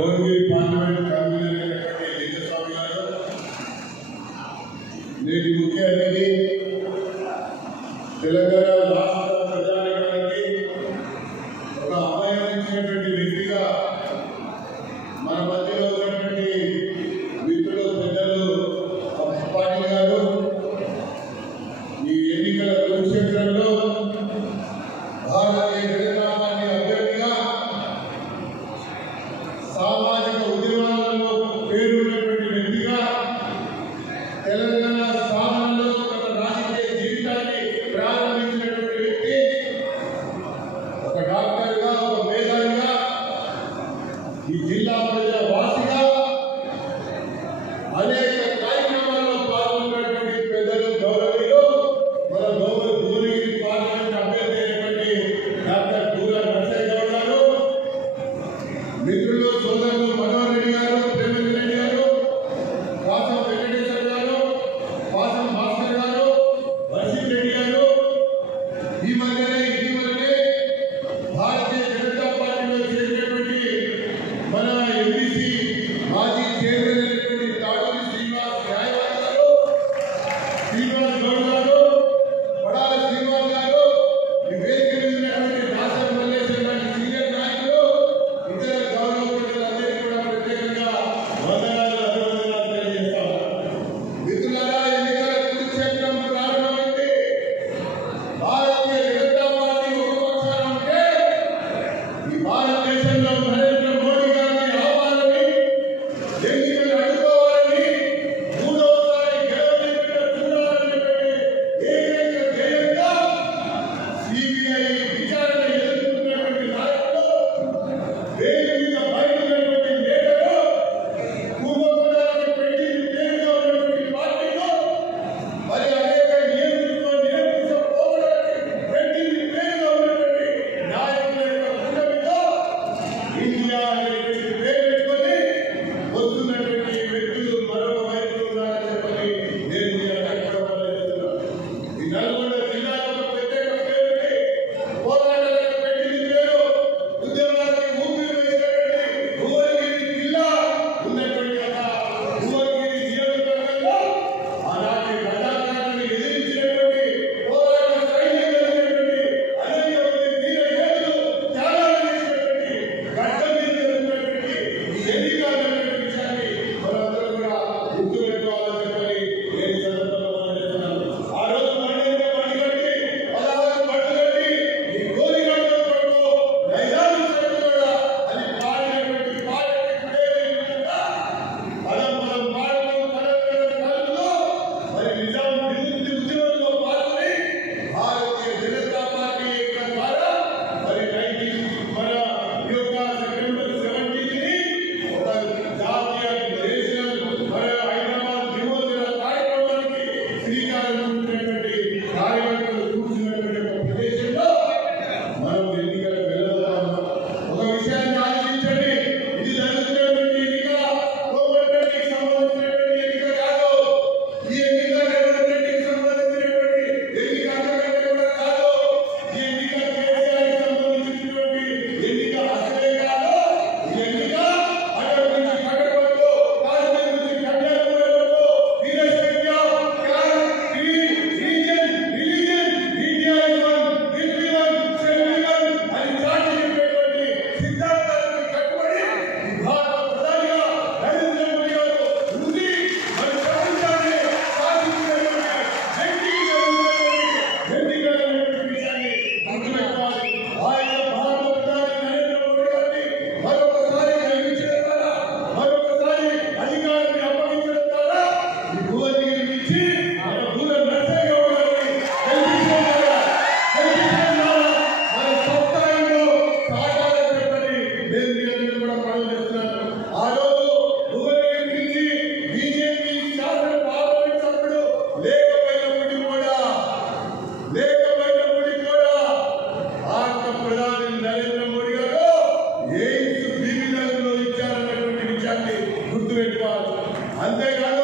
Bhuvanagiri parliament convener Lingaswamy గారు, నేటి ముఖ్య అతిథి తెలంగాణ రాష్ట్ర ప్రజానికానికి ఒక అభయాన్నిచ్చినటువంటి వ్యక్తిగా మన మధ్యలో ఉన్నటువంటి మిత్రులు పెద్దలు పాటిల్ గారు, ఈ ఎన్నికల కురుక్షేత్రంలో భారతీయ జనతా పార్టీ అభ్యర్థిగా సామాజిక ఉద్యమాలలో పేరున్నటువంటి వ్యక్తిగా తెలంగాణ సాధనలో తన రాజకీయ జీవితాన్ని ప్రారంభించినటువంటి వ్యక్తి, ఒక డాక్టర్గా, ఒక మేధావిగా, ఈ జిల్లా ప్రజల వాసిగా అనేక కార్యక్రమాల్లో పాల్గొన్నటువంటి పెద్దలు గౌరవీయులు మన భువనగిరి పార్లమెంట్ అభ్యర్థి అయినటువంటి డాక్టర్ పూల నరసయ్య గౌడ్ గారు, మిత్రులు సోదరులు మనోహర్ రెడ్డి గారు, ప్రేమేంద్ర రెడ్డి గారు, కాసం వెంకటేశ్వర గారు, కాసం భాస్కర్ గారు, వర్షిత్ రెడ్డి గారు, ఇటీవలనే భారతీయ జనతా పార్టీలో చేరినటువంటి మన ఎంబీసీ మాజీ చైర్మన్ అయినటువంటి తాడూరి శ్రీనివాస్ గారు, శ్రీనివాస్ గౌడ్ గారు, పడాల శ్రీనివాస్ గారు, ఈ వేదిక మీద ఉన్నటువంటి దాసరి మల్లేశ్వర లాంటి సీనియర్ నాయకులు, ఇతర గౌరవ ప్రజలందరికీ కూడా ప్రత్యేకంగా వందనాలు అభినందనలు తెలియజేస్తాం. మిత్రులారా, ఎన్నికల కురుక్షేత్రం ప్రారంభమైంది. భారతీయ జనతా పార్టీ ఒక పక్షాన ఉంటే ఈ భారతదేశంలో నరేంద్ర మోడీ గారిని ఆపాలని, ఎన్నికలు అడ్డుకోవాలని, మూడవసారి గెలవలేకుండా చూడాలనేటువంటి ఏకైక ధ్యేయంగా సిబిఐ విచారణ ఎదుర్కొన్నటువంటి నాయకులు, వేది మీద బయటటువంటి నేతలు, పూర్వపదాలను పెట్టింది పేరుగా ఉన్నటువంటి పార్టీలు, మరి అనేక నియంత్రిత పోవడానికి పెట్టింది పేరుగా ఉన్నటువంటి నాయకుల యొక్క కూటమితో ఇండియా అనేటువంటి పేరు పెట్టుకొని వస్తున్నటువంటి వ్యక్తులు మరొక వైపు ఉన్నారని చెప్పని నేను మీ అందరికీ కూడా తెలియజేస్తున్నాను. ఈ నల్గొండ జిల్లాలో ఒక ప్రత్యేక పేరుంది. పోరాటాలకు పెట్టింది పేరు, ఉద్యమాలకు ఊపిరి వేసినటువంటి భువనగిరి జిల్లా ఉన్నటువంటి ఒక భువనగిరి నియోజకవర్గంలో ఆనాటి రజాకారులను ఎదిరించినటువంటి పోరాట సైనికులైనటువంటి అనేక మంది వీర యోధులు త్యాగాలు చేసినటువంటి గడ్డ మీద ఉన్నటువంటి ఈ ఎన్నిక అనేటువంటి విషయాన్ని మనందరం కూడా గుర్తుపెట్టుకోవాలని చెప్పని నేను ఈ సందర్భంగా తెలియజేస్తున్నాను. ఆ రోజు పండుగ పట్టుకట్టి 16 పట్టుకట్టి ఈ గోరిగడ్డ పట్టుకో నైజాము చదువుకోడా అని పాడినటువంటి పాటకి ప్రేరేపించగా పదం పాడుతూ కలుపుతూ మరి నిజాం విముక్తి ఉద్యమంలో పాల్గొని భారతీయ జనతా పార్టీ యొక్క ద్వారా మరి మన ఈ యొక్క సెప్టెంబర్ 17ని ఒక జాతీయ నేషనల్ మన హైదరాబాద్ విమోచన కార్యక్రమానికి శ్రీకారం చుట్టినటువంటి కార్యకర్తలు కూర్చున్నటువంటి ఒక ప్రదేశంలో మనం ఎన్నికలకు వెళ్ళబోతాము. ఒక విషయాన్ని ఆలోచించండి, ఇది జరుగుతున్నటువంటి ఎన్నిక కోమటి రెడ్డికి సంబంధించినటువంటి ఎన్నిక కాదు. ఈ ఎన్నిక రేవంత్ రెడ్డికి సంబంధించినటువంటి ఎన్నిక అంతకంటే కూడా కాదు. ఈ ఎన్నిక కేసీఆర్కి సంబంధించినటువంటి ఎన్నిక అసలే కాదు. ఈ ఎన్నిక అటల్ నుంచి కట్టడి వరకు, కాశ్మీర్ నుంచి కన్యాకుమారి వరకు, irrespective of caste, creed, region, religion, India is one, will be one, shall be one అని చాటి చెప్పేటువంటి సిద్ధాంతానికి కట్టుబడి ఈ భారత ప్రధానిగా నరేంద్ర మోడీ గారు ఉంది. మరి ప్రపంచాన్ని సాధించినటువంటి ఎన్నికలనేటువంటి విషయాన్ని గుర్తుపెట్టుకోవాలి. ఆయన భారత ప్రధాని నరేంద్ర మోడీ గారిని మరొకసారి గెలిపించడం ద్వారా, మరొకసారి అధికారాన్ని అప్పగించడం ద్వారా ఈ భువనగిరి నుంచి మన పూల నరసయ్య గౌడ్ గారిని గెలిపించడం ద్వారా మన సత్తాయిలో సాకారం చెప్పని నేను మీ అందరికీ కూడా మనం చేస్తున్నాను. ఆ రోజు భువనగిరి నుంచి బీజేపీ శాసన పార్లమెంట్ సభ్యుడు లేకపోయినప్పటికీ కూడా భారత ప్రధాని నరేంద్ర మోడీ గారు ఎయిమ్స్ బీబీనగర్లో ఇచ్చారన్నటువంటి విషయాన్ని గుర్తుపెట్టుకోవాలి. అంతేకాదు